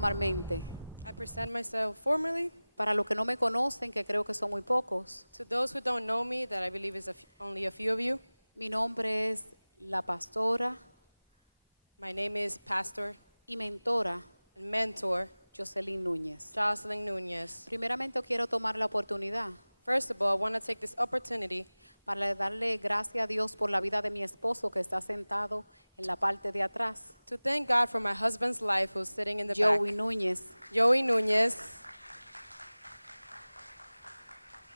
formalmente. I present myself formally. Para los que no me conocen, que creo que son muy pocos, To those who don't know me, that I believe is only a few of you, mi nombre es la pastora my name is Pastor y mentora and Mentor Yoselin Núñez. Yoselin Núñez. Primeramente quiero tomar la oportunidad First of all, I want to take this opportunity para darle gracias a Dios por la vida de mi esposo que está sentado en la parte de atrás, to thank God for my husband's life who's sitting in the Joey back. Núñez. Joey Núñez.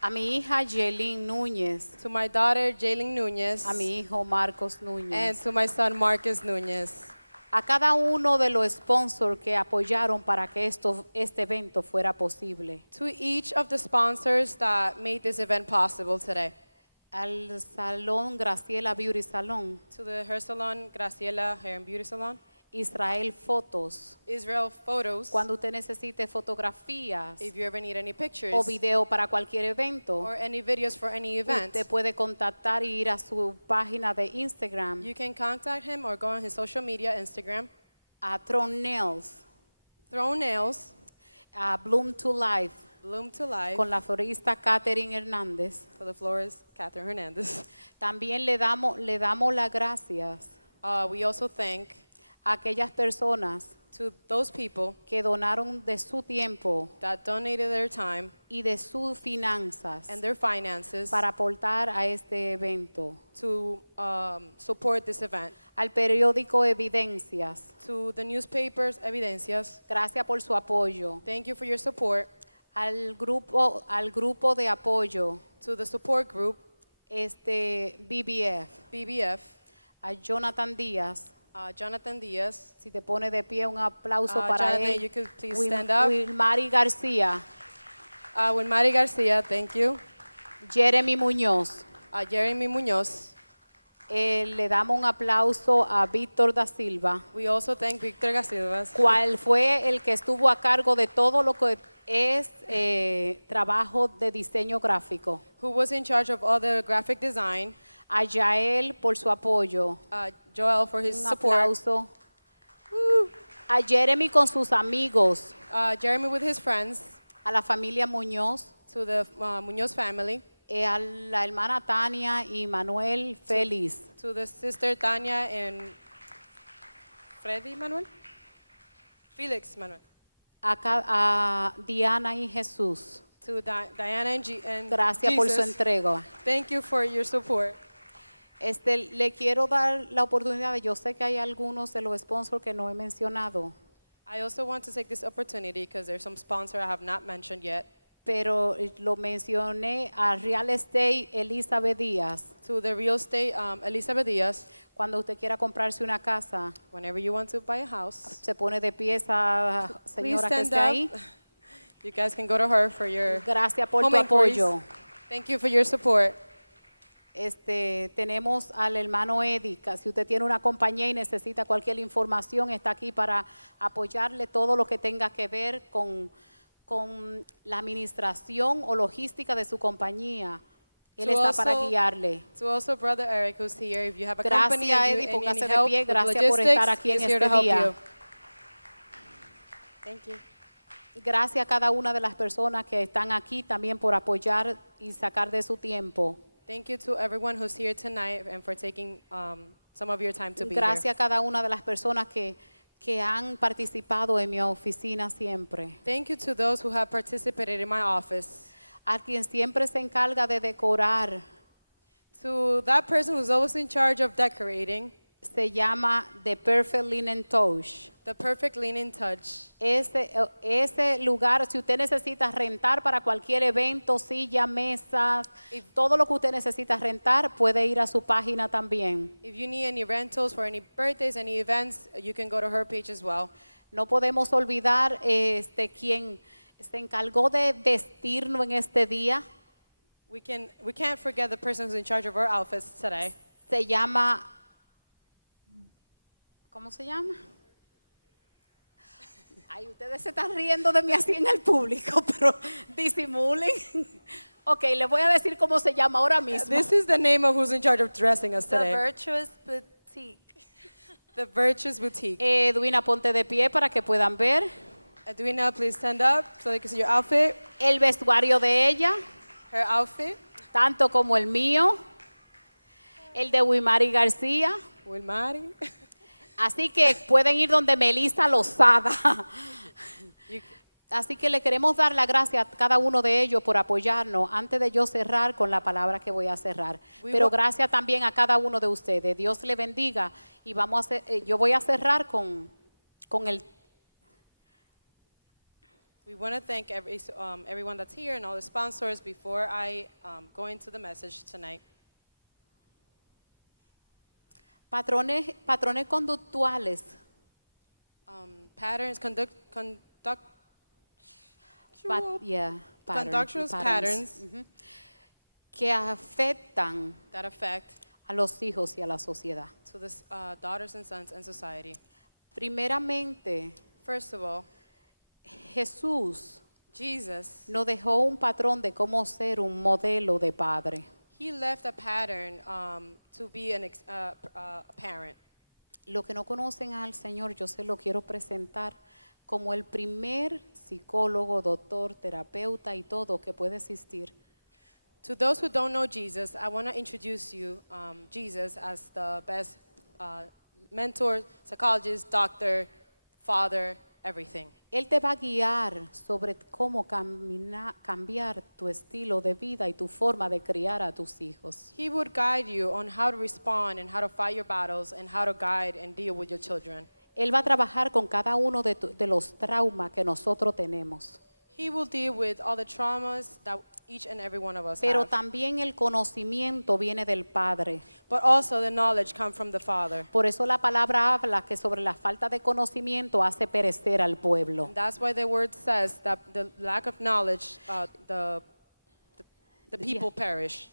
A mi hija Yelin Núñez, To my daughter, Jaylin Núñez. a mi hijo Marcos And Núñez, to my son, Marcus Núñez. a cada uno de los sponsors que apoyaron para que este evento fuera posible, To each of the sponsors that made this event possible today. al Salón Graciela Beauty Salon, To the hair salon, Graciela Hair and Beauty Salon. Israel Fotos, Israel Photos. cuando usted necesite fotografías If you ever need any pictures o video para cualquier evento, or any videos for any event, usted puede contactar y ir a su página de Instagram, you can contact him or go on his social media, Instagram, a Tron Nails, Throw Nails, a Bloom to Life, Bloom to Life, con la florista Catherine Hernández. for the florist, Catherine Hernandez. También le damos las gracias We also thank a aquellas personas to those people que donaron de su tiempo that donated their time y de sus finanzas and their finances para aportar a este evento. to support this event. Al periódico Evidencias, To the newspapers, Evidencias, gracias por su apoyo. thank you for your support. Al grupo de apoyo, To the support group, BBF, BBF, a Jonathan Díaz. Jonathan Diaz, Si te pone de pie, un aplauso para Jonathan, él. you could please stand up. Wilmary García, Wilmary Garcia, thank you. Jeremy Muñoz. Jeremy Muñoz. Le damos un aplauso a Víctor da Silva, We also thank Victor Gasilvas, cual fue el que estuvo a cargo de todo lo que es trabajo de diseño gráfico. who was in charge of all the graphic design. A Yael por su apoyo. Joel for his Un support. aplauso. A Jeremy con sus amigos. Jeremy with his friends. A la familia Muñoz. To the Muñoz family. A la hermana Tania y Manuel Félix. To the sister Tanya and Freddy Manuel? Felix Manuel. A Diana y Jesús. To Diana and Gracias Jesus. por su entrega. Thank you for your support. Le quiero dar la oportunidad, yo sé que hay algunos de los sponsors que no he mencionado, I also want to take this opportunity because there's some sponsor I have not mentioned yet. pero lo mencioné a Real Estate Elizabeth Díaz. To the real estate Elizabeth Diaz. Cuando usted quiera comprarse una casa, Whenever you want to buy a house, se pone de pie esa please señora que stand está up. ahí. You guys can go to her for your Gracias por tu home inquiries. apoyo. Thank you for your support. Tenemos al hermano Eddie, que si usted tiene una compañía y necesita cualquier información, está aquí para apoyarle todo lo que tenga que ver con la administración o logística de su compañía. Él está para guiarle. To also Brother Eric, who's here, if you have a company Gracias, and you Eddie, need póngase de help pie. with Gracias por estar aquí en he's here to este help día. you. Thank you. Gracias a cada una de las personas que están aquí también por apoyar y sacar de su tiempo. Thank you to everyone who's here tonight and for taking some of your time to be Gracias here. a cada una de las personas que han participado en mi oficina siempre. Thank you to those who have participated in my office. A quien siempre se encarga de decorar. To that person who's always in charge of decorating. Se llama The Perfect Linen Touch. The Perfect Linen Touch. Ese lugar, si usted necesita rentar para cualquier evento, silla, mesas, todo lo que usted necesita rentar, puede ir a su página también. If you need any rentals for any birthdays, any events, you can go to her page as well. No podemos olvidar quien se encargó de vestirnos en este día. We can't forget the person who's in charge of our outfits today. Se llama, ¿cómo se llama? Ay, ustedes se están riendo de mí así en el público, pero disimulen. Ok, les voy a decir cómo se llama ahora mismo. This is the name of who's in charge of dressing us The today. Virtuous Boutique. The Virtuous Boutique. Edwina, ponte de pie para que puedan ver. Edwina, please stand up so they can see your outfit. El vestuario de ella, Her outfit. tanto como el mío, el de Wimari García. Wilmari. Así que pueden ir donde Melissa Lozada. Así que le queremos dar la gracia a cada uno de ellos por apoyarnos antes de yo cerrar con la palabra que voy a cerrar. Pero gracias también a cada uno de ustedes. Dios le bendiga y vamos a hacer, yo voy a cerrar con el... We want to thank everyone that's here and all the sponsors before I go into the message tonight. Patrones conductuales. Patterns, Conductual patterns que afectan that affect a los hijos y a la sociedad. to the daughters and sons in society. Primeramente, First of all, Jesús Jesus, nos dejó un patrón de cómo ser un modelo de padre. he left a pattern to be a parent. Lo que no conocen al Señor, yo se lo quiero presentar como el primer psicólogo, doctor, terapeuta y todo que puede existir. To those who don't know Jesus, I want to introduce you Jesus as the best mentor, psychologist, doctor, father, everything. Él te va a guiar sobre cómo cambiar tu estilo de vida y tu forma de criar a tus hijos. He would guide you on how to respond and how to fight your battles and how to guide and deal with your children. Él va a trabajar con cada uno de los traumas que nosotros tenemos. He will deal with all the traumas that each and every one of us Pero have. también el conocimiento viene del Padre. But also the knowledge comes from the Father. Por eso la palabra habla que sobre la falta de conocimiento hace perecer al pueblo. And that's why the word says that the lack of knowledge, the people perish.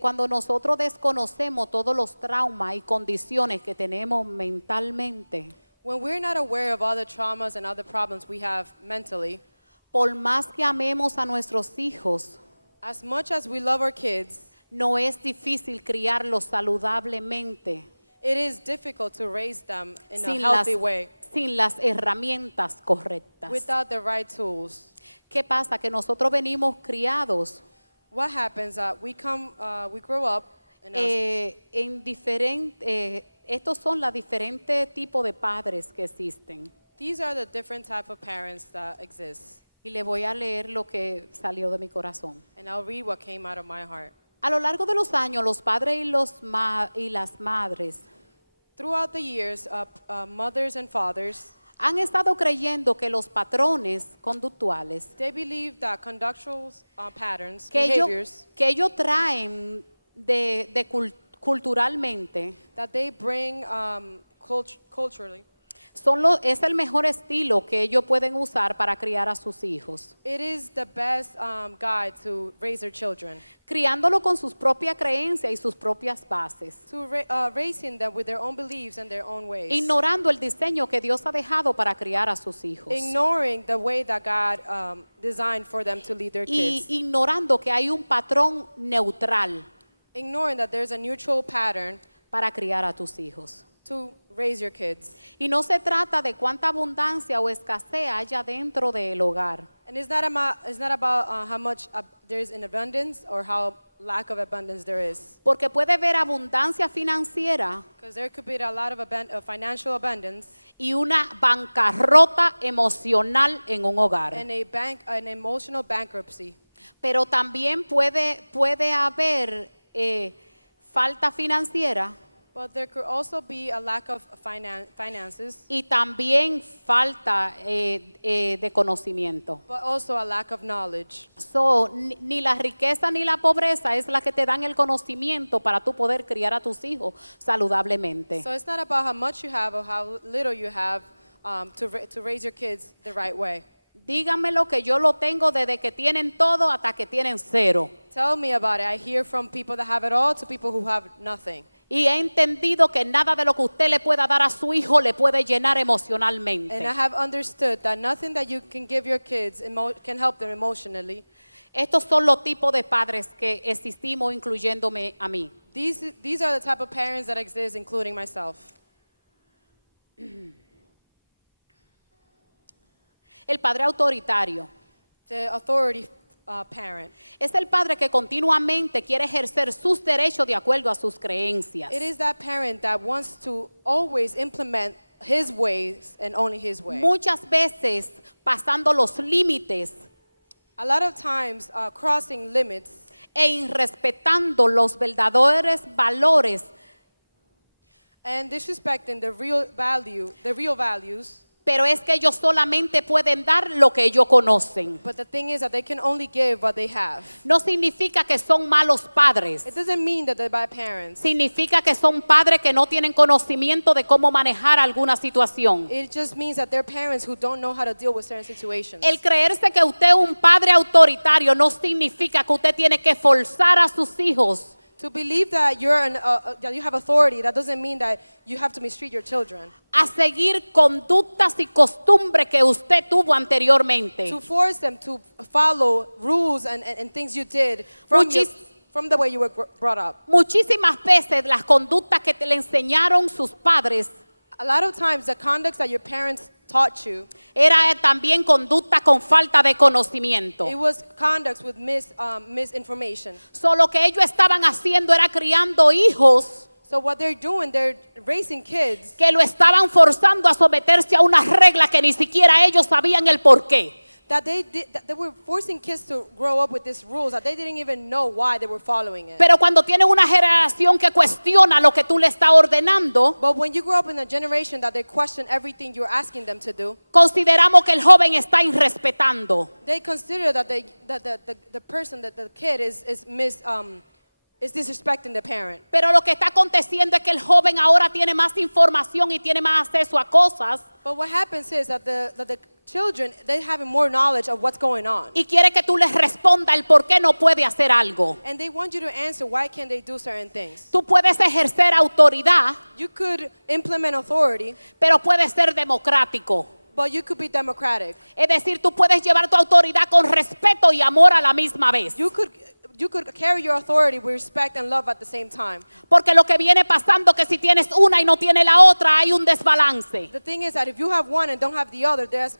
Cuando nosotros desconocemos todos los traumas y condiciones que tenemos mentalmente, When we're not aware of all the traumas and all the problems we have mentally, por más que amemos a nuestros hijos, as much as we love our kids, no es difícil criarlos saludablemente it is difficult to raise them in a healthy way sin las herramientas correctas. without the right tools. ¿Qué pasa? Que nosotros venimos criados What happens? We grow up in en diferentes, estos son los diferentes tipos de padres que existen. these are the different type of parents that exist. Y le voy a leer lo que salió de mi corazón. And I'll read what came out of my heart. A lo largo de los años, los padres y las madres Throughout the years, mothers and fathers, han estado creyendo que los patrones conductuales they believe that conductual patterns, que behaviors, ellos traen culturalmente that they bring culturally, es el mejor estilo que ellos pueden usar para criar a sus hijos. it is the best guide to raise their children, Criándolo con sus propias creencias y sus propias bases. to raising them with their own beliefs and their own ways, Ignorando el diseño que Dios ha dejado para criar a sus hijos. ignoring the way that God designed for them to lead their Y kids, ignorando que hay un patrón neutral ignoring that there's a neutral pattern para criar a tus hijos. to raise your kids. Y no se trata de cuánta abundancia o escasez haya dentro del hogar. And it's not about how much there is in abundance or how lack of abundance there is. Porque puede haber abundancia financiera Because there could be a lot of financial abundance y una bancarrota emocional en un hogar. and an emotional bankruptcy. Pero también puede haber falta financiera But there could also be a lack of finances, y también falta de conocimiento. but also a lack of knowledge. Ni la riqueza ni la pobreza es la que te dan el conocimiento para tú poder criar a tus hijos saludablemente. So it's not about how much you have or how little you have to raise your kids the right way. Díganme lo que yo lo tengo desde que tienen todo hasta que tienen cero. Tell me about it. I hear from people that have it all to people who have nothing. Y he entendido que nada de lo que usted le pueda dar a su hijo le puede llenar emocionalmente. And I have understood that nothing that you can give your kids can help them emotionally. Estos son los tipos de padres que existimos, incluyéndome a mí. These are the type of parents that exist, including myself. El padre autoritario The authority parent. es el padre que continuamente quiere ejercer sus derechos de acuerdo a sus creencias. It is that parent that wants to always implement his ways and only his way. Muchas veces pasando los límites A lot of times crossing limits e irrespetando los verdaderos valores and disrespecting the real values. pero es que ellos solamente pueden dar lo que ellos conocen. But the thing is that they can only give what they have. No significa que son malos padres. It doesn't mean that they're bad parents. Significa que son padres que no tienen conocimiento de cómo manejar alguna situación. It just means that they're parents who don't know how to deal with certain situations. El creerse que usted es un padre autoritario no significa que usted tiene que forzar a sus hijos To believe that that you have authority, that doesn't mean that you have to mistreat your children. a seguir conductas y costumbres que usted tuvo anteriormente. To force them to follow rules and things you did from the way you were brought up. Muchísimas veces las conductas que le enseñaron sus padres A lot of times the conducts that your parents taught you, era también conducta con falta de conocimiento. it was conducts with misinformation. Solo que ellos estaban haciendo era criando hijos So what they're doing, they're raising kids que lo estaban forzando a someterse a unas reglas que ni siquiera ellos sabían el porqué. that they were forcing kids to grow up with these rules that they didn't even know why they were following it. Pero cuando tienen una generación que cuestiona lo que tú le estás ordenando, But when you grow up in a generation that they question everything you're asking them to do, consideramos que el joven está irrespetando. they consider that the person, that the kid is disrespecting the parent. Pero lo que está aconteciendo es que el joven ahora tiene más información y tiene más acceso a cosas But what happens is that the children, they have more knowledge of what's going on. y quiere que tú les responda el por qué no puede hacer algo. And they want you to answer why can't they do certain things. Tú puedes ejercer autoridad, You could implement authority, pero puedes ser democrático. but you could be democratic. Es decir, tú puedes llevar tu autoridad con respeto y amor a la misma vez. You could carry your authority with respect and love at the same time. Porque lo que viene pasando que si tienes una y no tienes la otra, hay un desbalance. The thing is that if you have one and don't have the other, there's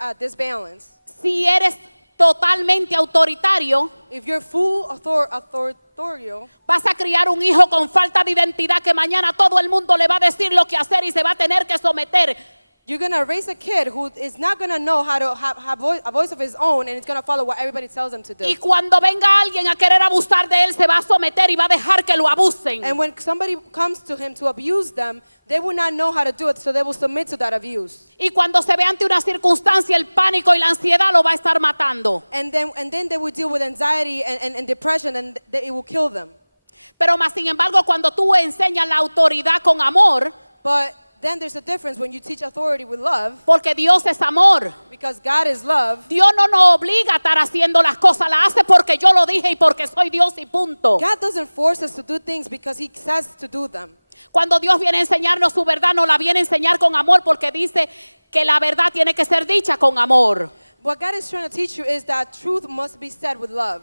a disbalance. Si eres totalmente autoritario, If you're full authorial, vas a criar un hijo con falta de identidad que mañana todo el mundo le va a decir lo que hacer y se va a tener que someter. you're going to raise a kid who is not going to know how to have a voice of his own, and it's going to follow what everybody tells him to do. Y cuando venga alguien a querer abusar de él, se va a someter y va a dejar que lo abusen. And when somebody comes to him to abuse them, they will not know how to do it, so they will submit to that abuse. Y cuando se ve ante una circunstancia, el pánico y la ansiedad lo va a estar matando. And then they will deal with anxiety and depression, and it will kill them. Pero más sin embargo, cuando tú enseñas la autoridad con amor, But then there's a difference when you teach authority with love, porque Dios es amor. because God is love. Dios no nos obliga a estar haciendo las cosas, las hace porque yo lo dije y porque soy Dios y punto. God doesn't force us to do things because He says to do them. Cuando Dios viene a enseñarnos su verdad, nos la viene a enseñar con amor porque dice que la verdad tiene que ser dicha con amor. What God is trying to teach you is that truth must be said with love.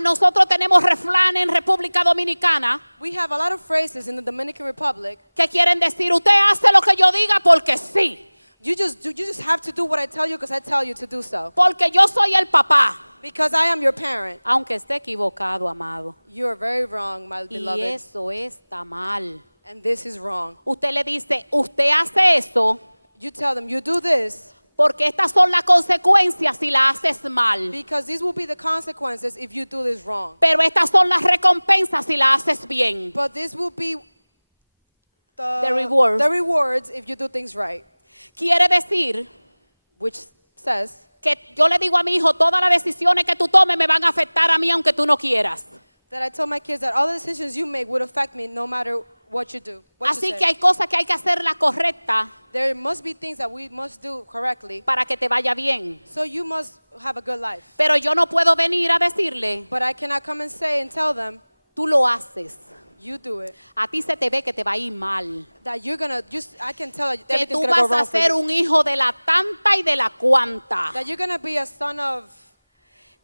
Nosotros tenemos refrán en República Dominicana We have a lot of phrases in the Dominican Republic. que quieren decir, usted hace lo que yo diga porque sí, You just have to do what I tell you because I tell you to do so. porque yo soy el papá. Because I am your parent. Aunque esté equivocado, amado. You are very wrong, my Y beloved. eso está mal. And this is wrong. Usted le dice, usted hace eso You tell them, you do this porque estas son las consecuencias si la haces mal. because these will be the consequences if you do this wrong. Pero estas son las recompensas si la haces bien. But this will be The reward. the rewards if you do things right. Quiere decir Which says que yo le digo a mi hijo, todas las decisiones que tú tomes me van a afectar a mí aunque tú no quieras. that I tell my kids that all the decisions you make would affect me no matter what you do. What you Así say. que hay cosas que hay que hacerlas correctas There must be things that we must do correctly. para que te vaya bien. So you must have a good life. Pero yo no puedo venir a decirle, But I cannot come and say and tell them, tú lo haces. you do it. A ti se te ve que te va a ir mal. That you're going to I can tell that Que everything's tú going to go vas a wrong for ser you. un hijo de la tanta y de la cuanta. That you're going to be a son of,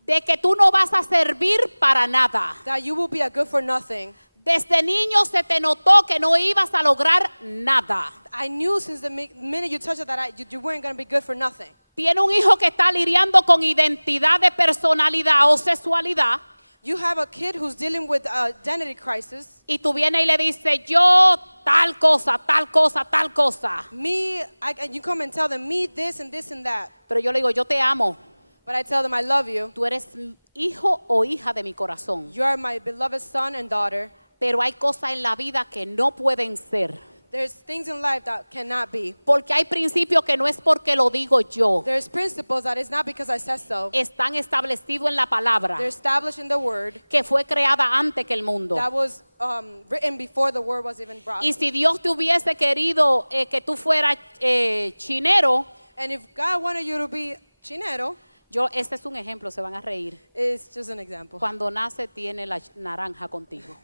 De que tú no vas a servir para nada. that you will be a good for nothing. Desde niño se te notó que no ibas a lograr nada. I knew since the minute you touched it that you weren't going to be good for nothing. tiene un hijo que está lidiando con identidad de personalidad o sexualidad, You have a kid who's dealing with identity crisis. y tú vienes y le dices, yo tal cosa, tal cosa, tal cosa. And you come and tell them, me this and this and that. Pero yo le digo, yo te amo. But I tell them, I love you. Tú eres hijo o hija de mi corazón. You are my beloved son and daughter. Pero hay cosas en la vida que no pueden ser. There's things in life that cannot be. Porque hay principios que no es porque lo digo yo. There's principles that it's not because I said so. Están establecidos en la palabra. They're established in the word. Que fue creada antes que el mundo. That was written before the word was even brought. Y si Dios te hubiese querido que tú fueras chinero, And if God wanted you to be chinero, este es un ejemplo, se van a reír. it's just an example. Cuando nace tiene la naranja contigo.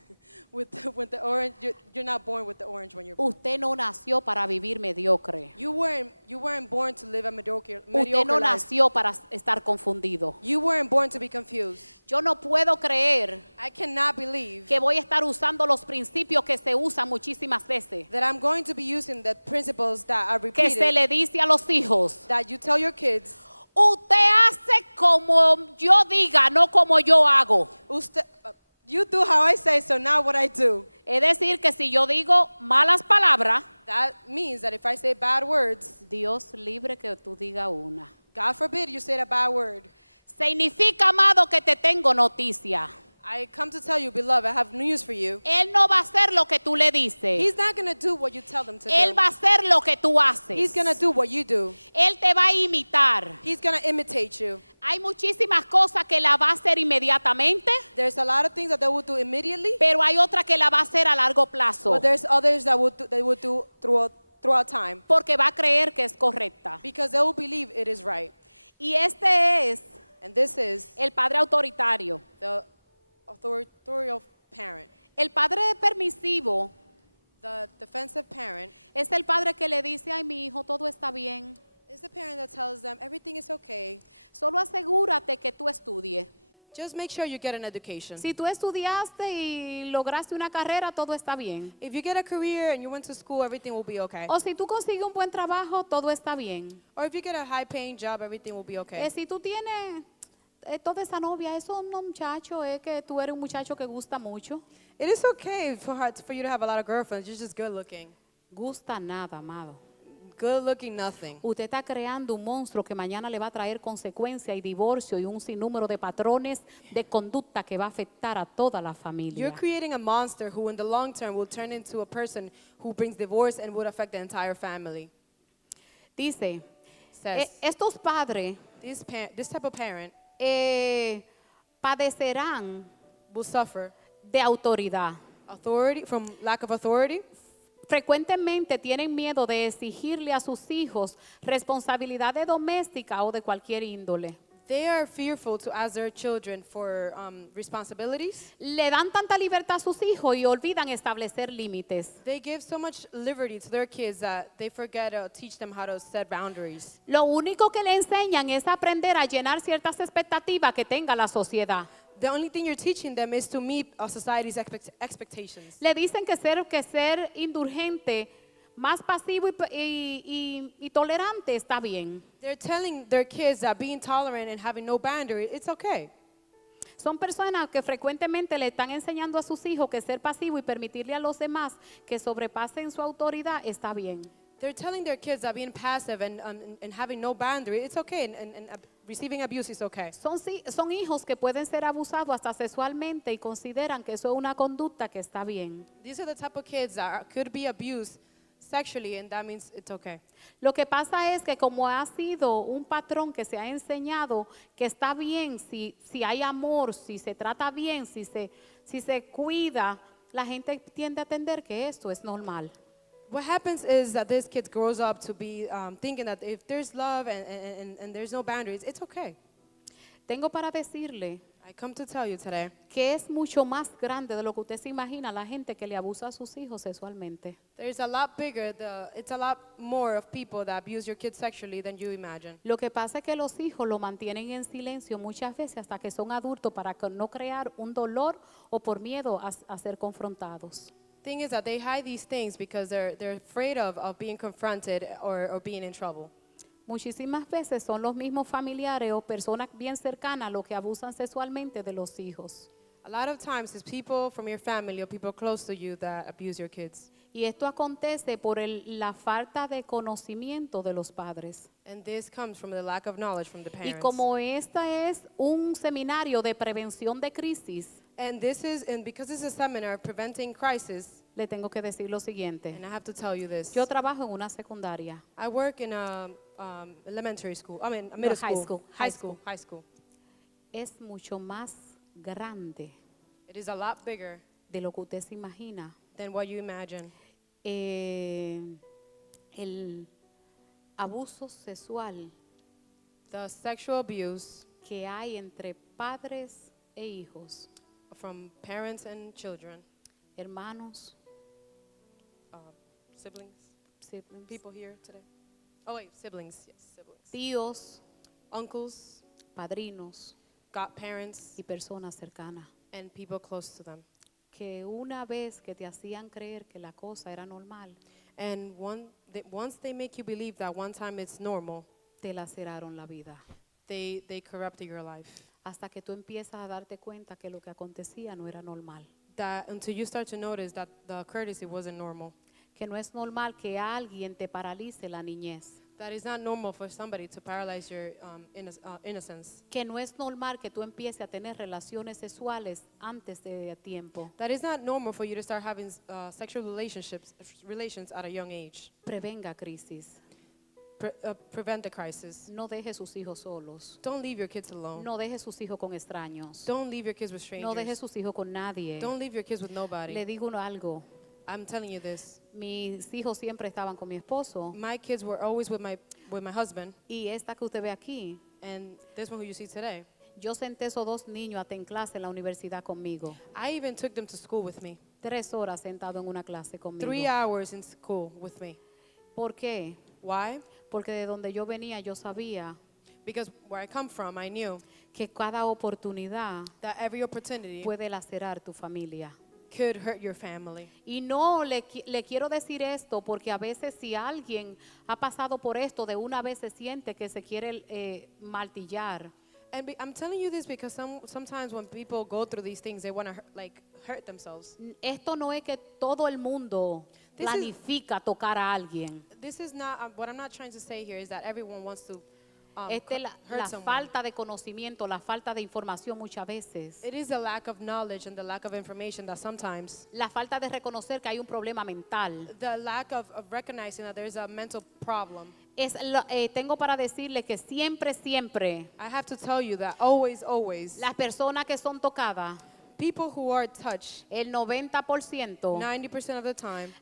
With the orange, you're not born with the orange when you're born. Usted no nació para vivir mediocre. You weren't born to live a mediocre Usted no life. nació para estar confundido. You weren't born to be confused. Yo no puedo creer I cannot believe que voy a estar usando los principios que se usan muchísimas veces. that I'm going to be using the principles that are Que se repeated, le dice a los hijos, that you tell your kids, usted hace como yo diga, no como yo hago. you do how I say, so not what I do. Es decir, que si yo digo malas palabras, That means that if I say bad words, Dios libre que tú digas una. God forbid you say a bad word. Significa, amado, que te tengo noticia. I come to tell you, beloved, I have news for you. Él no va a hacer lo que tú le dices. He's not going to do what you tell them to Él do. va a hacer lo que tú haces. He's going to do what you do. Él te va a imitar. He's going to imitate you. Hay muchísimas cosas que la va a hacer inmediatamente, There's a lot of things that they will do immediately, pero hay otra que la va a hacer a largo plazo, but there's others that they will do throughout time, porque va a creer que es correcta. because they will believe it is right. Y este es And this is el padre autoritario. the authorial parent. El padre permisivo The defensive parent es el padre que le dice, ay, mi hijo, todo está bien. is the parent that tells them everything is okay. Solo asegúrate que tú estudies. Just make sure you get an education. Si tú estudiaste y lograste una carrera, todo está bien. If you get a career and you went to school, everything will be okay. O si tú consigues un buen trabajo, todo está bien. Or if you get a high-paying job, everything will be okay. Si tú tienes toda esa novia, eso no, muchacho, es que tú eres un muchacho que gusta mucho. It is okay for you to have a lot of girlfriends. You're just good-looking. Gusta nada, amado. Good-looking, nothing. Usted está creando un monstruo que mañana le va a traer consecuencias y divorcio y un sinnúmero de patrones de conducta que va a afectar a toda la familia. You're creating a monster who in the long term will turn into a person who brings divorce and would affect the entire family. Dice, Says, estos padres this type of parent padecerán will suffer de autoridad. from lack of authority. Frecuentemente tienen miedo de exigirle a sus hijos responsabilidades domésticas o de cualquier índole. They are fearful to ask their children for responsibilities. Le dan tanta libertad a sus hijos y olvidan establecer límites. They give so much liberty to their kids that they forget to teach them how to set boundaries. Lo único que le enseñan es aprender a llenar ciertas expectativas que tenga la sociedad. The only thing you're teaching them is to meet society's expectations. Le dicen que ser indulgente, más pasivo y tolerante está bien. They're telling their kids that being tolerant and having no boundary, it's okay. Son personas que frecuentemente le están enseñando a sus hijos que ser pasivo y permitirle a los demás que sobrepasen su autoridad está bien. They're telling their kids that being passive and having no boundary, it's okay, and receiving abuse is okay. Son hijos que pueden ser abusados hasta sexualmente y consideran que eso es una conducta que está bien. These are the type of kids that could be abused sexually, and that means it's okay. Lo que pasa es que como ha sido un patrón que se ha enseñado que está bien si hay amor, si se trata bien, si se cuida, la gente tiende a entender que esto es normal. What happens is that this kid grows up to be thinking that if there's love and there's no boundaries, it's okay. Tengo para decirle I come to tell you today que es mucho más grande de lo que usted se imagina la gente que le abusa a sus hijos sexualmente. there's a lot bigger, it's a lot more of people that abuse your kids sexually than you imagine. Lo que pasa es que los hijos lo mantienen en silencio muchas veces hasta que son adultos para no crear un dolor o por miedo a ser confrontados. Thing is that they hide these things because they're afraid of being confronted or being in trouble. Muchísimas veces son los mismos familiares o personas bien cercanas los que abusan sexualmente de los hijos. A lot of times it's people from your family or people close to you that abuse your kids. Y esto acontece por la falta de conocimiento de los padres. And this comes from the lack of knowledge from the Y parents. como este es un seminario de prevención de crisis, And because this is a seminar preventing crisis, le tengo que decir lo siguiente. and I have to tell you this. Yo trabajo en una secundaria. I work in a elementary school. I mean, a middle high school. school. High school. Es mucho más grande It is a lot bigger de lo que usted se imagina. than what you imagine. El abuso sexual The sexual abuse que hay entre padres e hijos, from parents and children, hermanos, siblings, siblings, people here today. Oh wait, siblings, yes, siblings. tíos, Uncles, padrinos godparents, y personas cercanas, and people close to them. que una vez que te hacían creer que la cosa era normal, And once they make you believe that one time it's normal, te laceraron la vida. they corrupted your life. Hasta que tú empiezas a darte cuenta que lo que acontecía no era normal. That until you start to notice that the courtesy wasn't normal. Que no es normal que alguien te paralice la niñez. That is not normal for somebody to paralyze your innocence. Que no es normal que tú empieces a tener relaciones sexuales antes de tiempo. That is not normal for you to start having sexual relations at a young age. Prevenga crisis. Prevent the crisis. No deje sus hijos solos. Don't leave your kids alone. No deje sus hijos con extraños. Don't leave your kids with No deje strangers. sus hijos con nadie. Don't leave your kids with nobody. Le digo algo. I'm telling you this. Mis hijos siempre estaban con mi esposo. My kids were always with my husband, Y esta que usted ve aquí, and this one who you see today. yo senté esos dos niños hasta en clase en la universidad conmigo. I even took them to school with me. 3 horas sentado en una clase conmigo. 3 hours in school with me. ¿Por qué? Why? Porque de donde yo venía yo sabía Because where I come from, I knew que cada oportunidad that every opportunity puede lacerar tu familia. could hurt your family. Y no le quiero decir esto porque a veces si alguien ha pasado por esto, de una vez se siente que se quiere martillar. And I'm telling you this because sometimes when people go through these things, they want to hurt themselves. Esto no es que todo el mundo This is- planifica tocar a alguien. This is not what I'm not trying to say here is that everyone wants to La hurt someone. falta de conocimiento, la falta de información muchas veces. It is the lack of knowledge and the lack of information that sometimes, La falta de reconocer que hay un problema mental. the lack of recognizing that there's a mental problem. Tengo para decirle que siempre, siempre, I have to tell you that always, las personas que son tocadas, people who are touched, el 90% 90% of the time,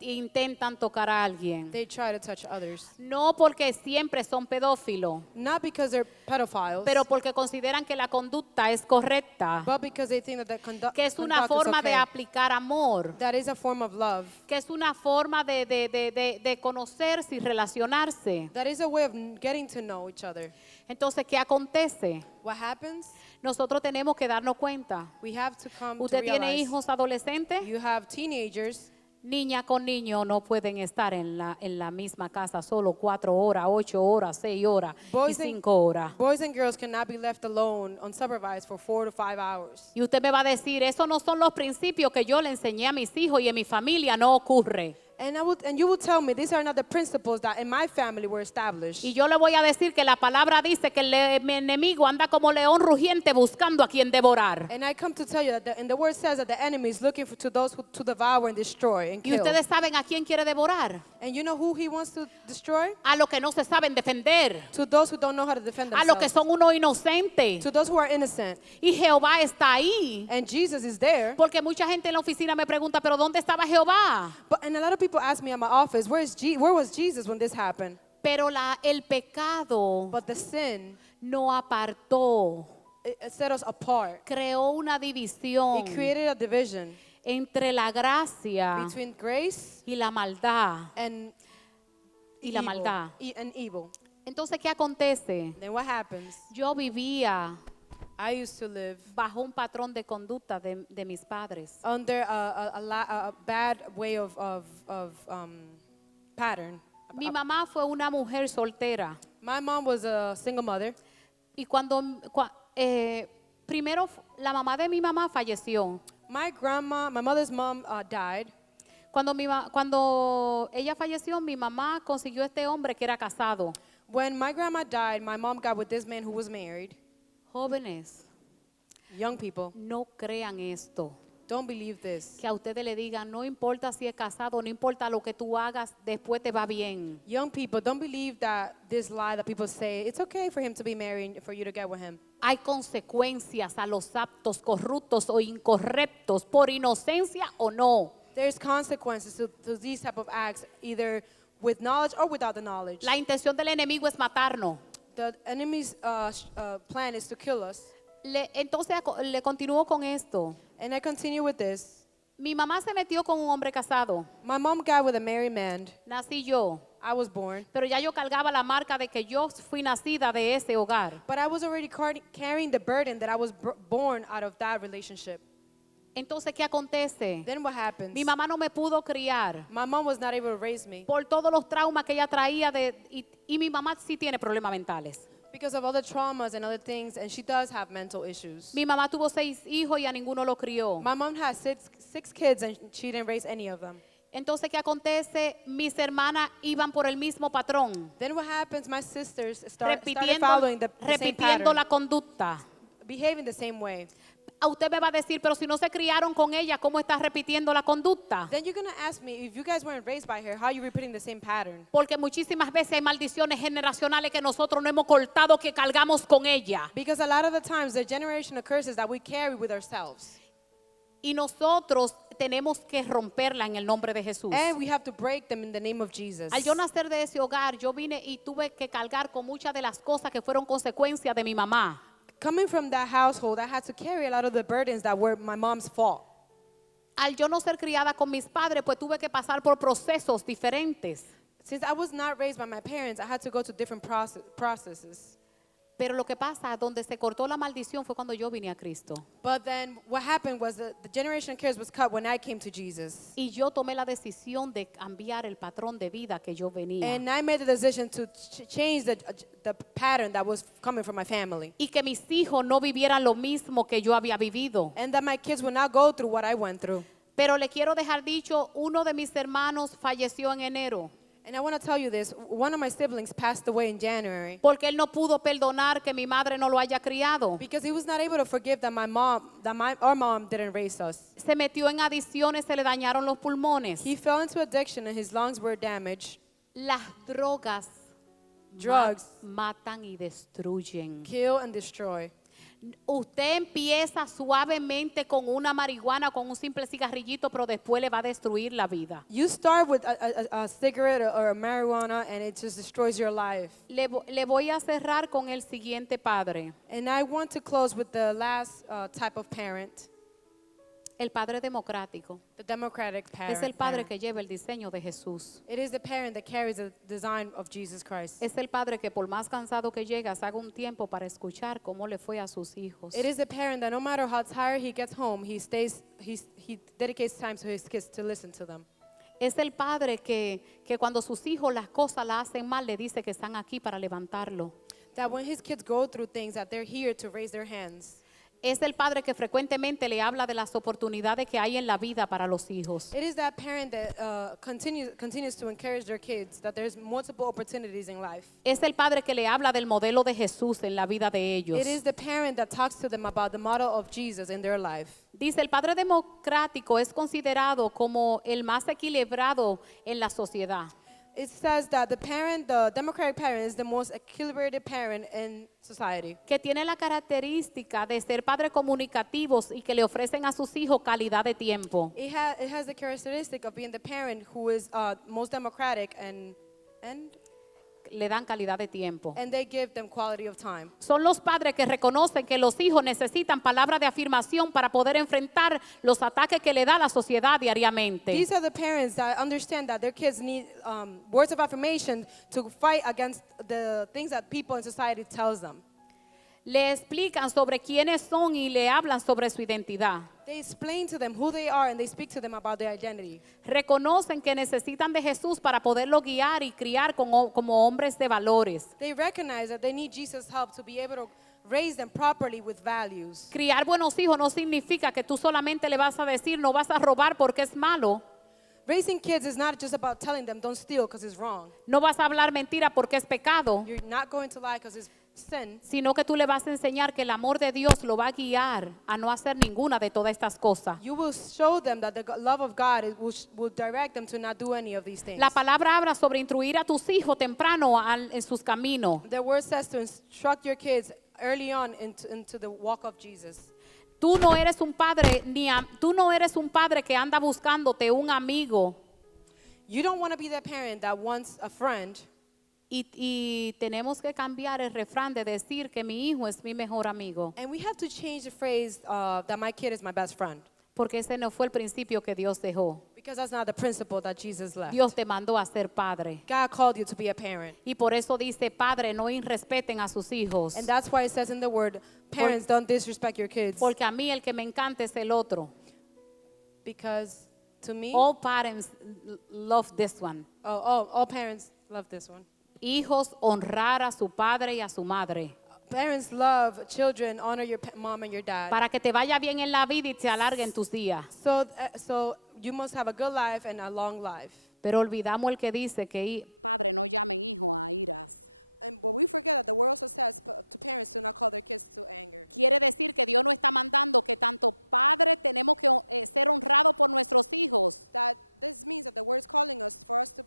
intentan tocar a alguien. they try to touch others. No porque siempre son pedófilos, Not because they're pedophiles, pero porque consideran que la conducta es correcta, but because they think that the conduct que es una is forma de okay. aplicar amor, That is a form of love. que es una forma de conocerse y relacionarse. That is a way of getting to know each other. Entonces, ¿qué acontece? What happens? Nosotros tenemos que darnos cuenta. We have to come to ¿Usted tiene realize hijos adolescentes? you have teenagers. Niña con niño no pueden estar en la misma casa solo 4 horas, 8 horas, 6 horas y Boys and- 5 horas. Boys and girls cannot be left alone unsupervised for 4 to 5 hours. Y usted me va a decir, esos no son los principios que yo le enseñé a mis hijos y en mi familia no ocurre. And you will tell me these are not the principles that in my family were established. Y yo le voy a decir que la palabra dice que mi enemigo anda como león rugiente buscando a quien devorar. And I come to tell you that the word says that the enemy is looking to those who to devour and destroy and Y kill. ustedes saben a quién quiere devorar. And you know who he wants to destroy? A los que no se saben defender. To those who don't know how to defend A los que themselves. son unos inocentes. To those who are innocent. Y Jehová está ahí. And Jesus is there. Porque mucha gente en la oficina me pregunta, ¿pero dónde estaba Jehová? And a lot of people ask me at my office, where was Jesus when this happened? Pero el pecado But the sin, no apartó. it set us apart. Creó una división It created a division entre la gracia between grace y la maldad. and Y la evil. maldad. And evil. Entonces, ¿qué acontece? Then what happens? Yo vivía I used to live bajo un patrón de conducta de mis padres. under a bad way of pattern. Mi mamá fue una mujer soltera. My mom was a single mother. Y primero la mamá de mi mamá falleció. My mother's mom died. Cuando ella falleció, mi mamá consiguió este hombre que era casado. When my grandma died, my mom got with this man who was married. Jóvenes, Young people, no crean esto. don't believe this. Que a ustedes le digan, no importa si es casado, no importa lo que tú hagas, después te va bien. Young people, don't believe that this lie that people say, it's okay for him to be married and for you to get with him. Hay consecuencias a los actos corruptos o incorrectos por inocencia o no. There's consequences to these type of acts, either with knowledge or without the knowledge. La intención del enemigo es matarnos. The enemy's plan is to kill us. Entonces le continúo con esto. And I continue with this. Mi mamá se metió con un hombre casado. My mom got with a married man. Nací yo. I was born. Pero ya yo cargaba la marca de que yo fui nacida de ese hogar. But I was already carrying the burden that I was born out of that relationship. Entonces, ¿qué acontece? Then what happens? Mi mamá no me pudo criar My mom was not able to raise me por todos los traumas que ella traía y mi mamá sí tiene problemas mentales. because of all the traumas and other things, and she does have mental issues. Mi mamá tuvo 6 hijos y a ninguno lo crió. My mom has six kids, and she didn't raise any of them. Entonces, ¿qué acontece? Mis hermanas iban por el mismo patrón, Then what happens? My sisters started repitiendo, following the same repitiendo pattern, la conducta. behaving the same way. A usted me va a decir, pero si no se criaron con ella, ¿cómo está repitiendo la conducta? Then you're going to ask me, if you guys weren't raised by her, how are you repeating the same pattern? Porque muchísimas veces hay maldiciones generacionales que nosotros no hemos cortado, que cargamos con ella. Because a lot of the times, the generational curses that we carry with ourselves. Y nosotros tenemos que romperla en el nombre de Jesús. And we have to break them in the name of Jesus. Al yo nacer de ese hogar, yo vine y tuve que cargar con muchas de las cosas que fueron consecuencia de mi mamá. Coming from that household, I had to carry a lot of the burdens that were my mom's fault. Al yo no ser criada con mis padres, pues tuve que pasar por procesos diferentes. Since I was not raised by my parents, I had to go to different processes. Pero lo que pasa, donde se cortó la maldición fue cuando yo vine a Cristo. But then what happened was the generation curse was cut when I came to Jesus. Y yo tomé la decisión de cambiar el patrón de vida que yo venía. And I made the decision to change the pattern that was coming from my family. Y que mis hijos no vivieran lo mismo que yo había vivido. And that my kids would not go through what I went through. Pero le quiero dejar dicho, uno de mis hermanos falleció en enero. And I want to tell you this, one of my siblings passed away in January Porque él no pudo perdonar que mi madre no lo haya criado. because he was not able to forgive that our mom didn't raise us. Se metió en adicciones, se le dañaron los pulmones. He fell into addiction and his lungs were damaged. Las drogas Drugs matan y destruyen. kill and destroy. Usted empieza suavemente con una marihuana, con un simple cigarrillito, pero después le va a destruir la vida. You start with a cigarette or a marijuana and it just destroys your life. Le voy a cerrar con el siguiente padre. And I want to close with the last type of parent, El padre democrático. the democratic parent. Es el padre que lleva el diseño de Jesús. It is the parent that carries the design of Jesus Christ. Es el padre que por más cansado que llega, haga un tiempo para escuchar cómo le fue a sus hijos. It is the parent that no matter how tired he gets home, he dedicates time to his kids to listen to them. Es el padre que cuando sus hijos las cosas las hacen mal, le dice que están aquí para levantarlo. That when his kids go through things, that they're here to raise their hands. Es el padre que frecuentemente le habla de las oportunidades que hay en la vida para los hijos. It is that parent that continues to encourage their kids that there's multiple opportunities in life. Es el padre que le habla del modelo de Jesús en la vida de ellos. It is the parent that talks to them about the model of Jesus in their life. Dice, el padre democrático es considerado como el más equilibrado en la sociedad. It says that the democratic parent is the most equilibrated parent in society. Que tiene la característica de ser padres comunicativos y que le ofrecen a sus hijos calidad de tiempo. It has the characteristic of being the parent who is most democratic and Le dan calidad de tiempo. they give them quality of time. Son los padres que reconocen que los hijos necesitan palabras de afirmación para poder enfrentar los ataques que le da la sociedad diariamente. These are the parents that understand that their kids need words of affirmation to fight against the things that people in society tells them. Le explican sobre quiénes son y le hablan sobre su identidad. They explain to them who they are and they speak to them about their identity. Reconocen que necesitan de Jesús para poderlo guiar y criar como hombres de valores. They recognize that they need Jesus' help to be able to raise them properly with values. Criar buenos hijos no significa que tú solamente le vas a decir no vas a robar porque es malo. Raising kids is not just about telling them don't steal because it's wrong. No vas a hablar mentira porque es pecado. You're not going to lie because it's sin. Sino que tú le vas a enseñar que el amor de Dios lo va a guiar a no hacer ninguna de todas estas cosas. You will show them that the love of God will direct them to not do any of these things. La palabra habla sobre instruir a tus hijos temprano en sus caminos. The word says to instruct your kids early on into the walk of Jesus. Tú no eres un padre que anda buscándote un amigo. You don't want to be that parent that wants a friend. Y tenemos que cambiar el refrán de decir que mi hijo es mi mejor amigo. And we have to change the phrase that my kid is my best friend. Porque ese no fue el principio que Dios dejó. Because that's not the principle that Jesus left. Dios te mandó a ser padre. God called you to be a parent. Y por eso dice, padre, no irrespeten a sus hijos. And that's why it says in the word, parents, don't disrespect your kids. Porque a mí el que me encanta es el otro. Because to me, All parents love this one. all parents love this one. Hijos, honrar a su padre y a su madre. Parents love children, honor your mom and your dad. Para que te vaya bien en la vida y te alarguen tus días. So you must have a good life and a long life. Pero olvidamos el que dice que padre no llamen hijo a iras. But we forget that the word also says to parents to not call their kids to anger. Quiere decir que Dios no está mandando que tanto padre tenemos que ser honrados por nuestros hijos, That this means that the word is calling us for us to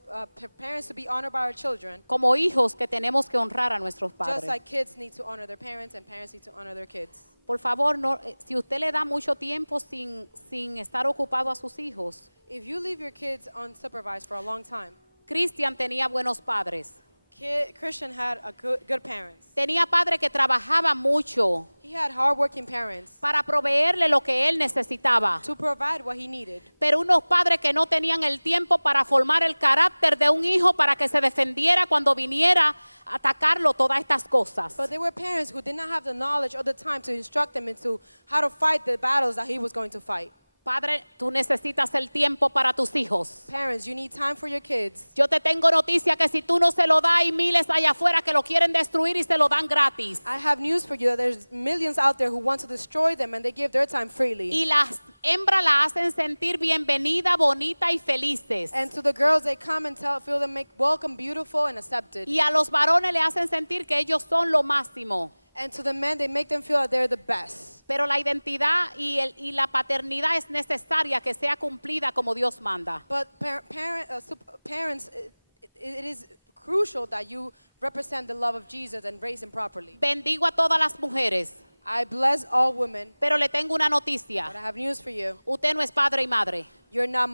parents to be honored by our children, como hijos que tenemos que honrar a nuestros just padres. like kids need to honor their parents and parents need to honor their kids. Por favor, no, si usted le da mucho tiempo sin estar ocupado a sus hijos. If you leave your kids unsupervised for a long time, Cristian tenía buenos padres. Christian had a good parents. Tenía padre que trabajaba mucho He had hardworking parents para proveerle lo que él necesitaba. to provide what he needed. Pero unos padres que no tenían el tiempo para formar el carácter de un hijo para que se defendiera cuando viniera a atacarlo todas estas cosas. But they were parents who did not have the knowledge or the time to instruct them into how to fight the battles that he was going to fight. Padre, tú necesitas el tiempo para tus hijos. Parents, you need time for your kids. Yo te tengo noticia que si tú no se lo das, hay miles allá afuera que lo quieren destruir y se lo dan gratis. I have news for you that there's millions out there who want to destroy them and they give their time freely. Y las hembras la hacen sentir bienvenida, bonita y felices. And to the girls, they come and feel them make welcome, beautiful, and accepted. Y a los varones le hacen sentir que ellos son lo máximo. And to the men, they make them feel that they're the best. Pero la identidad y la paternidad es necesaria que sea cumplida como Dios manda. But parents, it is crucial that you represent the love of Jesus and raise him properly. Bendigo a todas las mujeres, I bless all women, pero le tengo una but I noticia. have news for you. Usted no es padre y madre. You're not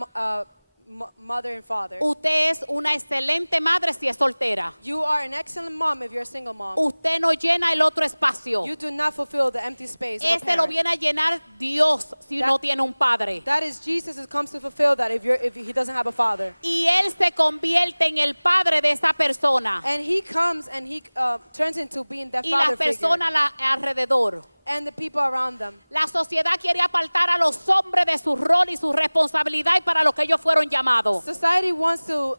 mother and father. Usted es una excelente madre si es soltera. You are an excellent mom if you're a single mom. Usted no llena el otro espacio. You do not fulfill the empty space of a Ese lo parent. viene a llenar Dios si no tiene un padre. That is Jesus who comes to fulfill that if he doesn't have a father. Y Él se convierte en el padre de esa persona. And he comes and he turns into being that Y la father figure. persona alrededor. And the people around them. La sociedad quiere apartar a los hombres de su rol y su responsabilidad y para lo que ellos fueron llamados. Society wants to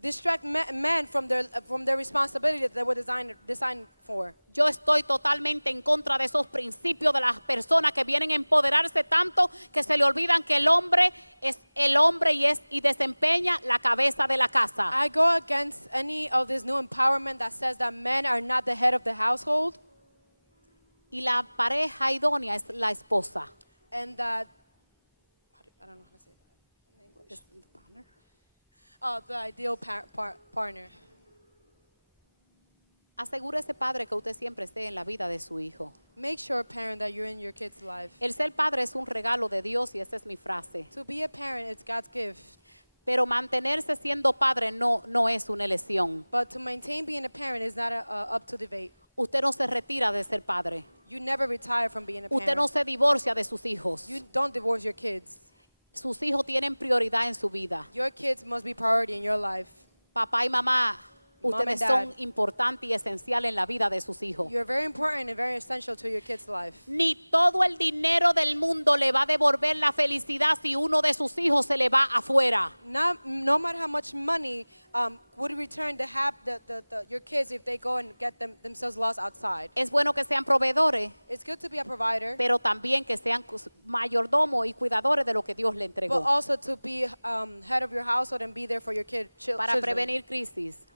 distract men from their responsibility that they were designed for. Yo estoy totalmente en contra de esos principios de las personas que vienen a empoderarse tanto que se le olvidan que el hombre es el hombre y desempeña la cabeza de la casa. I go against any of this new empowerment that says that men are not the head of the household. Y la pareja idónea es la esposa. And that, I don't know how to say that in English. The ideal partner. Asegúrese, padre, que usted siempre esté en la vida de su hijo. Make sure, parent, that you're in your kid's life. El ser padre es un regalo de Dios y esa es mi frase. To be a parent, it's God's gift. Pero mantenerse siendo padre no es una elección. But to maintain being a parent is not up to debate. Usted no se retira de ser padre. You never retire from being a parent. Usted no se divorcia de sus hijos. You don't divorce your kids. Sus hijos tienen prioridad en su vida. Your kids must be priority in your life. Papá y mamá, Mom and Ustedes Dad, son importantes y esenciales en la vida de sus hijos. you're very important and very essential to your kid's life. Ni todo el dinero del mundo le va a devolver la felicidad si uno de sus hijos se le va afuera. No matter how much money would return your kids if they go and get themselves lost outside. Es bueno que sean proveedores, It's good to be a provider, pero también que sean mayordomos y cuidadores de lo que Dios le but entregó. also to be head of your household and be there for your Para children. prevenir crisis,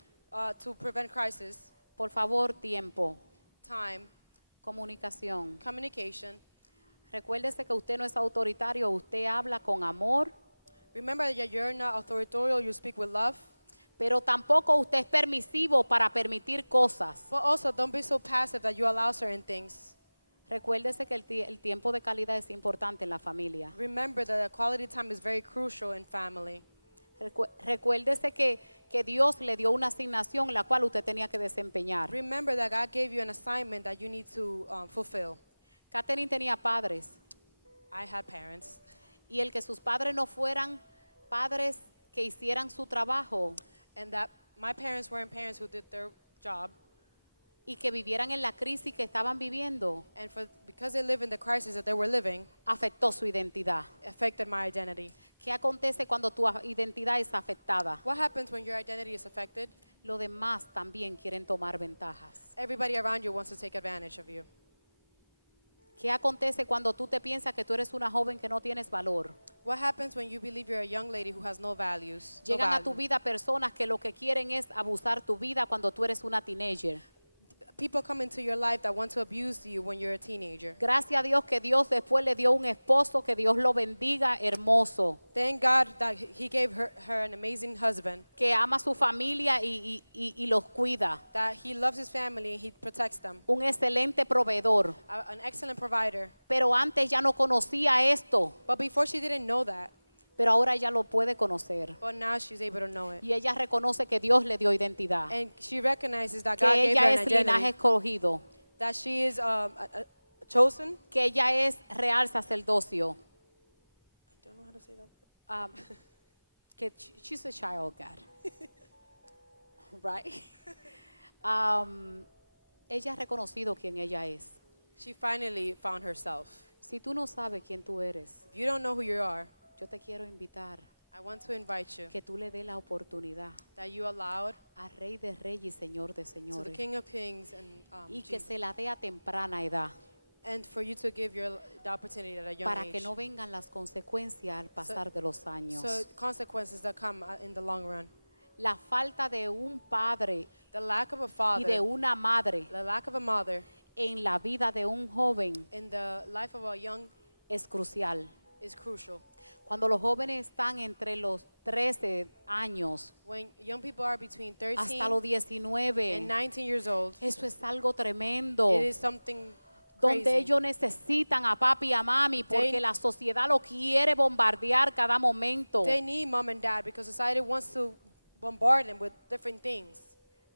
To prevent crisis, por favor, tiempo, time, comunicación. communication. Recuérdese que usted no es autoritario, usted habla con amor, Remember that you're not authoritarian, you speak with love. pero tampoco usted es permisivo para permitir cosas. But also, don't be so passive that you allow certain things. Recuérdese que el tiempo de calidad es importante en la familia. Remember that the quality time is very crucial in family. Recuérdese que Dios le dio una asignación la cual usted tenía que desempeñar. Remember that God gave you an assignment that you need to fulfill. Catherine tenía padres I had parents, y el que sus padres no fueran padres que hicieran su trabajo and that my parents weren't parents who did their job, y que vivieran en la crisis que estaban viviendo, and because they live in the crisis that they were living, afectó su identidad. affected my identity. ¿Qué acontece cuando tu identidad es afectada? What happens when your identity is affected? Los demás también quieren tomar ventajas. Everybody around you wants to take advantage of you. ¿Qué acontece cuando tú te piensas que tú eres una joven que no tienes valor? What happens when you believe you're a young lady who has no values? No Llegan a tu value? vida personas que lo que quieren es abusar tu vida cuando tú eres una teenager. People come into your life that want to abuse you when you're a teenager. Gracias a Dios que Dios después le dio un esposo, que Dios lo bendiga, hermoso, Thank God that He gave her an amazing husband, que ama a su familia y los cuida. that He loves His family and He protects them. Un excelente proveedor. An excellent provider. Pero antes ya no conocía esto, But before she didn't know that, pero ahora ella lo puede conocer. but now she's able to know it. Y ella reconoce que Dios le dio identidad, And she recognizes that que God gave her ella an es linaje identity, escogido, that she is chosen. que ella es real sacerdocio, I don't know how to say that. que she's a child of God. Right? Ella ha reconocido quién ella es. She finally found herself. Si tú no sabes quién tú eres, If you don't know who you are, yo te quiero invitar I want to invite you que tú le des la oportunidad that you allowed al Rey de Reyes y Señor de to the Señores King of Kings and y que Jesus, se la dé a temprana edad and for you to give the opportunity at a young para age. que no vengan las consecuencias al pasar de los años. So consequences that come in the long run. La falta de un padre The lack of a y father, de una madre the lack of a mother en la vida de un joven in the life of a young es crucial. is crucial. Cuando los jóvenes están entre los 13 años When young people are between 13 hasta los and 19, 19 years old, eso es algo tremendo. it is something Donde crazy. ellos necesitan a papi y a mami porque They- la sociedad lo quiere bombardear cada momento. They need mom and dad because society wants to bombard them with different things.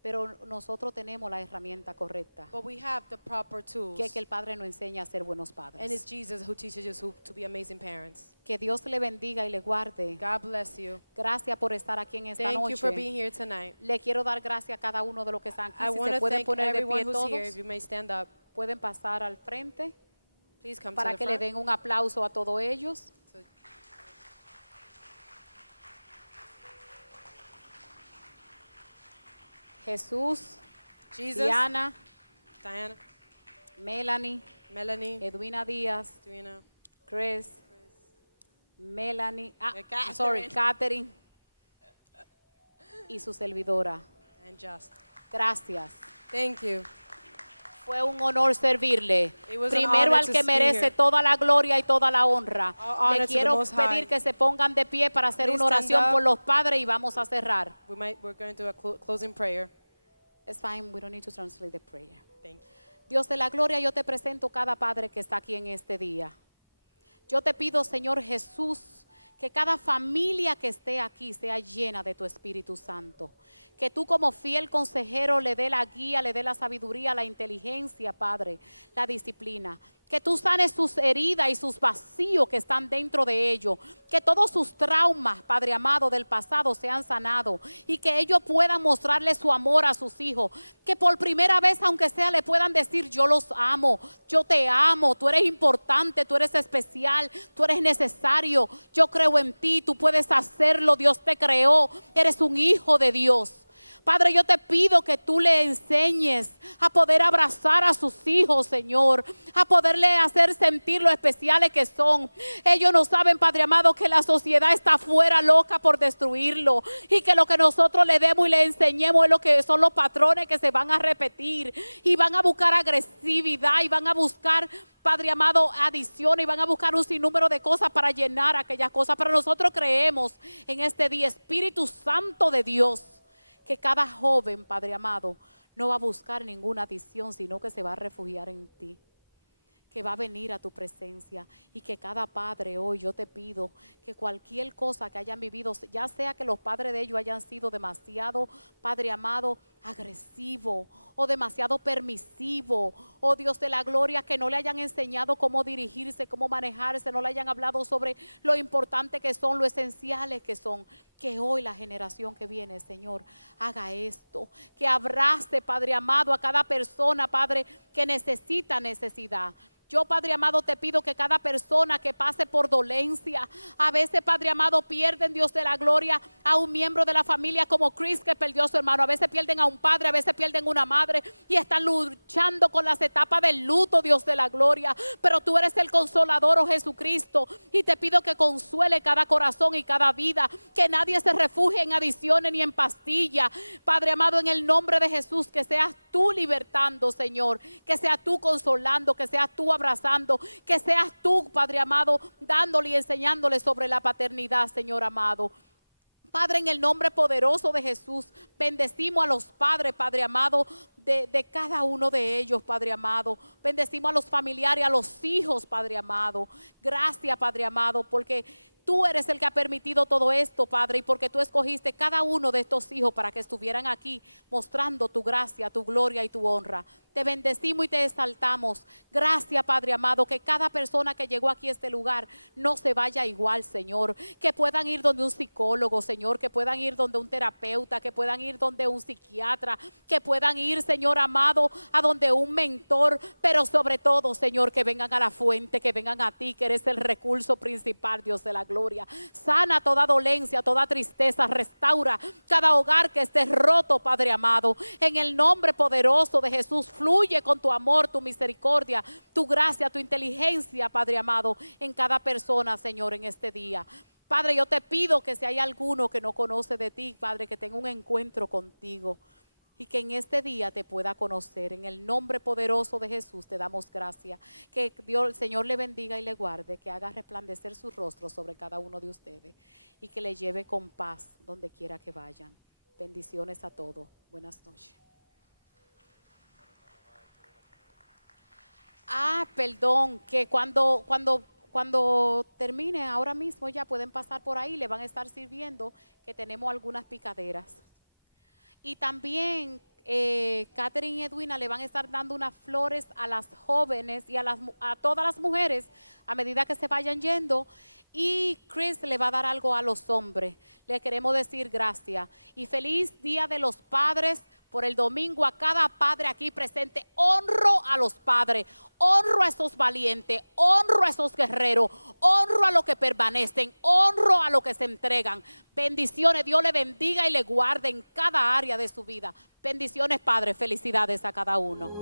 Pero nosotros tenemos la herramienta correcta, But we have the proper tools. que es que el Padre nos enseña a ser buenos And it's padres. Jesus who teaches us to be amazing parents. Que Dios le bendiga y le guarde. God bless you. Gracias por estar aquí en esta Thank you for noche. being here tonight. Le quiero dar gracias a cada uno de los que están aquí. I Si want se to pueden thank poner de everyone pie who's here. If todos, you may stand up, pueden pasar al frente please come to para the que le front. den un aplauso a todos ellos. So- Jesús, Jesus, Diana, Diana, Melanie, Melanie, Edwina Díaz, Edwina, Chris, Melanie, Catherine. Catherine y su servidora. and Just. Gracias. Thank you. Fue un honor servirle. It was an Primero honor al to que be merece here. toda la gloria y toda la honra. All honor Le to the quiero Most pedir High. que se pongan de pie para hacer Please una stand oración up. por los padres y vamos a cerrar. We're going to do a closing prayer. It's fine, we don't need to translate the prayer. Thank you. Dios de la gloria, yo te presento cada padre que está aquí en este día. Yo te pido, Señor Jesús, que cada familia que esté aquí sea llena de tu Espíritu Santo. Que tú como fiel consejero le dé la guía, le dé la sabiduría, la inteligencia, Padre, la disciplina. Que tú sanes sus heridas y sus vacíos que están dentro de ellos. Que todos sus traumas, Padre amado, del pasado sean sanados. Y que ellos puedan mostrarle su amor a sus hijos. Que por primera vez, aunque sea, le puedan decir: yo los amo, yo te amo, tú eres importante, tú eres especial, tú eres necesario. Yo creo en ti, tú puedes hacerlo, Dios te creó, eres un hijo de Dios. Padre, yo te pido que tú le enseñes a poder abrazar a sus hijos, Señor, a poderle hacer sentir lo especiales que son. Ellos no saben, Padre amado, que la sociedad está afuera loca por destruirlo, y que lo que nosotros le demos y le enseñemos es lo que son los patrones que se van a repetir, y van a buscar agresividad, y van a buscar, Padre amado, adicciones, y van a buscar un sinnúmero de cosas para llenar aquellas cosas. Pero nosotros creemos en este día, Espíritu Santo de Dios, que cada joven, Padre amado, no va a buscar ninguna adicción, sino que se va a refugiar en ti, que va a venir a tu presencia. Y que cada padre hoy, yo te pido que cualquier cosa que hayan vivido, ya sea que los padres de ellos hayan sido demasiado, Padre amado, agresivo o demasiado permisivo, oh Dios de la gloria, que no le hayan enseñado cómo dirigirse, cómo manejarse, no le hayan hablado sobre lo importante que son, lo esenciales que son. Que hoy la generación que viene, Señor, haga esto, que abrace, Padre amado, a cada persona, Padre, que necesita necesidad. Yo, Padre amado, te pido que cada persona que pase por dolencia, a veces, Padre amado, pierden, Dios de la gloria, a un miembro de la familia, como Chris, que perdió a su hermano. A veces pierden a un padre, a veces pierden una madre, y están luchando con las etapas del luto, Dios de la gloria. Pero tú eres el consolador, oh Jesucristo, y te pido que consuele cada corazón y cada vida, que nadie se refugie en adicciones ni en pastillas. Padre amado, en el nombre de Jesús, que seas tú libertando, Señor, que seas tú consolando, que seas tú abrazando, que seas tú, Padre amado, dándole y enseñándole sobre la paternidad, Señor amado. Padre, en el nombre poderoso de Jesús, bendecimos a los padres, Padre amado, de cada uno de ellos, Padre amado. Bendecimos a los familiares, a los hijos, Padre amado. Gracias, Padre amado, porque tú eres el que ha permitido todo esto, Padre, y porque tú escogiste cada uno de estos hijos para que estuvieran aquí mostrando tu gracia, tu gloria y tu honra. Te bendecimos y te exaltamos. Gracias, Padre amado, que cada persona que llegó aquí a este lugar no se vaya igual, Señor. Que puedan ir donde un psicólogo, Señor, que puedan ir donde un terapeuta, que puedan ir donde un psiquiatra, que puedan ir, Señor amado, a donde un mentor, pero sobre todo, Señor, que vengan a la fuente, que vengan a ti, que eres el recurso principal, Dios de la gloria. Sana toda dolencia, toda tristeza, restaura cada hogar que esté roto, Padre amado. En el nombre poderoso de Jesús, fluye con tu amor, tu misericordia, tu gracia, tu inteligencia, Padre amado, en cada persona, Señor, en este día. Padre, yo te pido que si hay alguno que no conoce de ti, Padre, que tenga un encuentro contigo y que en este día te pueda conocer. En el nombre poderoso de Jesús te damos gracias. Que Dios, el Señor le bendiga y le guarde, que haga resplandecer su rostro sobre cada uno de ustedes y que le lleve con paz donde quiera que vayan. Bendiciones a todos. Buenas noches. Perdón, que cuando termine ahora mismo ya pueden pasar por ahí, le van a estar sirviendo, que tenemos algunas picaderas. Y también Catherine y Edwina le van a estar dando unas flores a las jóvenes y a todas las mujeres a medida que se vayan yendo. Y Chris le va a dar algo a los hombres. Le queremos decir gracias. Y feliz Día de los Padres por el domingo a cada padre aquí presente. Honro a los padres, honro a esos valientes, honro a esos guerreros, honro a los que permanecen, honro a los que se entregan. Bendiciones, Dios le bendiga y le guarde en cada área de su vida. Bendiciones, Padre, felicidades a cada uno.